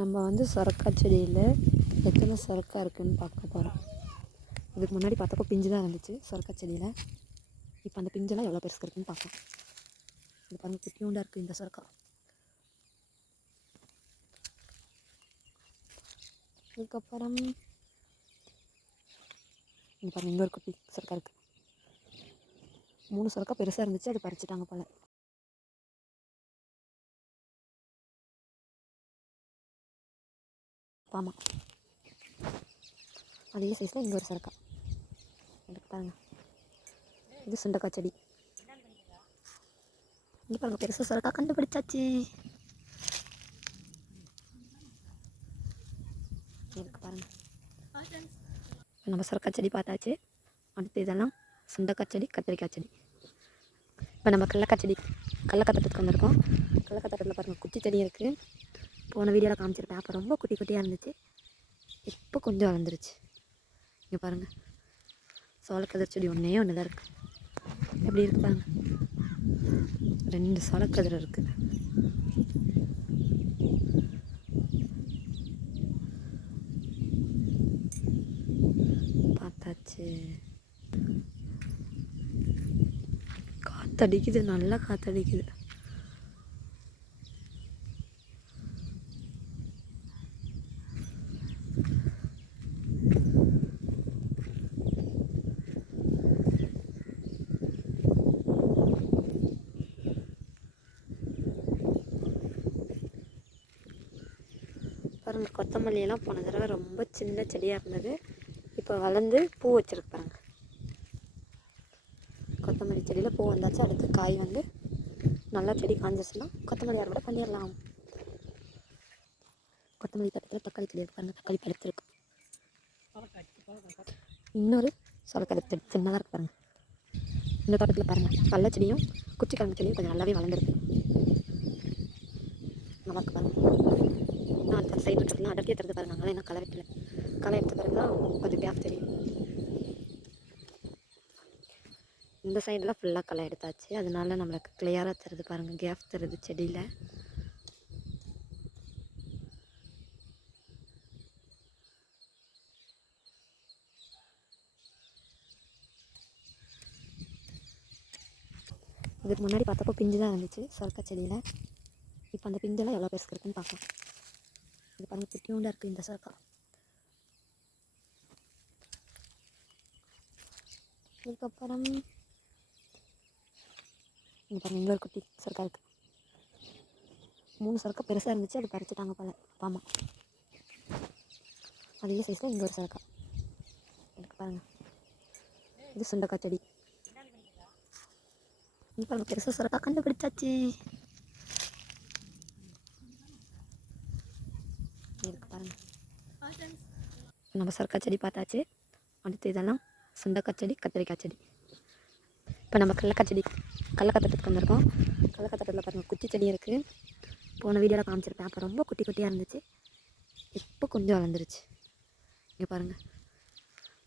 நம்ம வந்து சொரக்காய் செடியில் எத்தனை சொரக்காய் இருக்குதுன்னு பார்க்க போகிறோம். இதுக்கு முன்னாடி பார்த்தப்போ பிஞ்சு தான் இருந்துச்சு சொரக்காய் செடியில். இப்போ அந்த பிஞ்செல்லாம் எவ்வளோ பெருசு இருக்குதுன்னு பார்க்கலாம். இது பாருங்கள், குட்டியூண்டாக இருக்குது இந்த சொரக்காய். அதுக்கப்புறம் இது பாருங்கள், இங்கே ஒரு குட்டி சொரக்காய் இருக்குது. 3 சொரக்காய் பெருசாக இருந்துச்சு, அது பறிச்சுட்டாங்க போல். ஆமாம், அதே சைஸில் இங்கே ஒரு சொரக்காய் எடுத்து பாருங்கள். இது சுண்டக்காய் செடி. இங்கே பாருங்கள், பெருசாக சொரக்காய் கண்டுபிடிச்சாச்சு. இருக்கு பாருங்கள், நம்ம சொரக்காய் செடி பார்த்தாச்சு. அடுத்து இதெல்லாம் சுண்டக்காய் செடி, கத்திரிக்காய் செடி. இப்போ நம்ம கடலக்காய் தோட்டத்துக்கு வந்திருக்கோம். கடலக்காய் தோட்டத்தில் பாருங்கள், குச்சி செடி இருக்குது. போன வீடியோவில் காமிச்சிருப்பேன். அப்போ ரொம்ப குட்டி குட்டியாக இருந்துச்சு, இப்போ கொஞ்சம் வளர்ந்துருச்சு. இங்கே பாருங்கள், சோளக்கதிர் செடி ஒன்று தான் இருக்குது. எப்படி இருக்குது பாருங்கள், 2 சோளக்கதிர் இருக்குது. பார்த்தாச்சு. காற்றடிக்குது, நல்லா காற்றடிக்குது. பாருங்கள், கொத்தமல்லியெல்லாம் போன தடவை ரொம்ப சின்ன செடியாக இருந்தது, இப்போ வளர்ந்து பூ வச்சுருக்கு பாருங்கள். கொத்தமல்லி செடியில் பூ வந்தாச்சு. அடுத்து காய் வந்து நல்லா செடி காஞ்சிச்சுன்னா கொத்தமல்லி அறுவடை பண்ணிடலாம். கொத்தமல்லி தோட்டத்தில் தக்காளி செடி இருக்கு பாருங்கள், தக்காளி பழுத்திருக்கு. இன்னொரு சொரக்காய் செடி சின்னதாக இருக்கு பாருங்கள். இந்த தோட்டத்தில் பாருங்கள், கடலை செடியும் குச்சி கிழங்கு செடியும் கொஞ்சம் நல்லாவே வளர்ந்துருக்கு. நல்லா இருக்கு பாருங்கள். இன்னும் அந்த சைடு இருக்கிறதுலாம் அடர்த்தியாக தருது பாருங்கள். அதனால் என்ன களை வெட்டலை. களை எடுத்த பிறகு தான் கொஞ்சம் கேப் தெரியும். இந்த சைடெலாம் ஃபுல்லாக களை எடுத்தாச்சு, அதனால நம்மளுக்கு கிளியராக தருது பாருங்கள், கேப் தருது செடியில். இதுக்கு முன்னாடி பார்த்தப்போ பிஞ்சு தான் இருந்துச்சு சொரக்காய் செடியில். இப்போ அந்த பிஞ்செல்லாம் எவ்வளோ பெருசு இருக்குதுன்னு பார்க்கலாம். இது பாருங்கள், குட்டியூண்டாக இருக்குது இந்த சொரக்காய். அதுக்கப்புறம் இங்கே பாருங்கள், இங்கே ஒரு குட்டி சொரக்காய் இருக்குது. 3 சொரக்காய் பெருசாக இருந்துச்சு, அது பறிச்சுட்டாங்க போல். ஆமாம், அதே சைஸில் இங்கே ஒரு சொரக்காய் இருக்குது பாருங்கள். இது சுண்டக்காய் செடி. இங்கே பாருங்கள், பெருசாக சொரக்காய் கண்டுபிடிச்சாச்சு. இருக்கு பாருங்கள், நம்ம சொரக்காய் செடி பார்த்தாச்சு. அடுத்து இதெல்லாம் சுண்டக்காய் செடி, கத்திரிக்காய் செடி. இப்போ நம்ம கடலக்காய் தோட்டத்துக்கு வந்திருக்கோம். கடலக்காய் தோட்டத்தில் பாருங்கள், குச்சி செடி இருக்குது. போன வீடியோவில் காமிச்சிருப்பேன். அப்போ ரொம்ப குட்டி குட்டியாக இருந்துச்சு, இப்போ கொஞ்சம் வளர்ந்துருச்சு. இங்கே பாருங்கள்,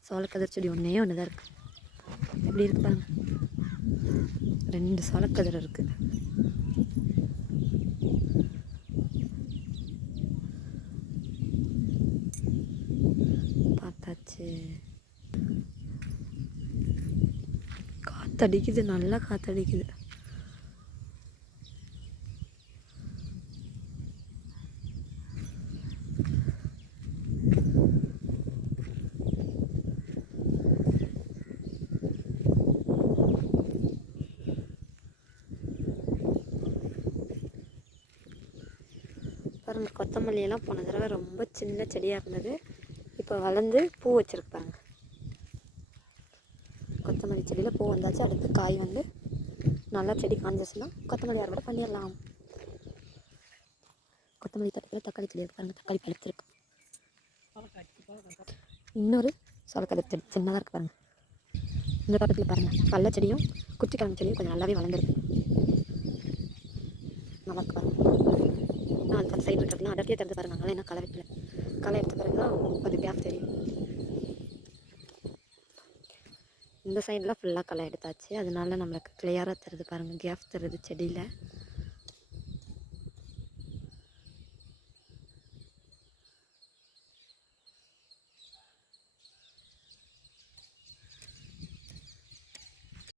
சோளக்கதிர் செடி ஒன்று தான் இருக்குது. எப்படி இருக்குது பாருங்கள், 2 சோளக்கதிர் இருக்குது. பார்த்தாச்சு. காற்றடிக்குது, நல்லா காற்றடிக்குது. பாருங்கள், கொத்தமல்லியெல்லாம் போன தடவை ரொம்ப சின்ன செடியாக இருந்தது, இப்போ வளர்ந்து பூ வச்சுருக்கு பாருங்கள். கொத்தமல்லி செடியில் பூ வந்தாச்சு. அடுத்து காய் வந்து நல்லா செடி காஞ்சிச்சுன்னா கொத்தமல்லி அறுவடை பண்ணிடலாம். கொத்தமல்லி தோட்டத்தில் தக்காளி செடி இருக்கு பாருங்கள், தக்காளி பழுத்திருக்கு. இன்னொரு சொரக்காய் செடி சின்னதாக இருக்குது பாருங்கள். இந்த தோட்டத்தில் பாருங்கள், கடலை செடியும் குச்சி கிழங்கு செடியும் கொஞ்சம் நல்லாவே வளர்ந்துருக்கு. நல்லா இருக்கு பாருங்கள். இன்னும் அந்த சைடு இருக்கிறதுலாம் அடர்த்தியாக தருது பாருங்கள். அதனால் என்ன களை வெட்டலை. களை எடுத்த பிறகு தான் கொஞ்சம் கேப் தெரியும். இந்த சைடெலாம் ஃபுல்லாக களை எடுத்தாச்சு, அதனால நம்மளுக்கு கிளியராக தருது பாருங்கள், கேப் தருது செடியில்.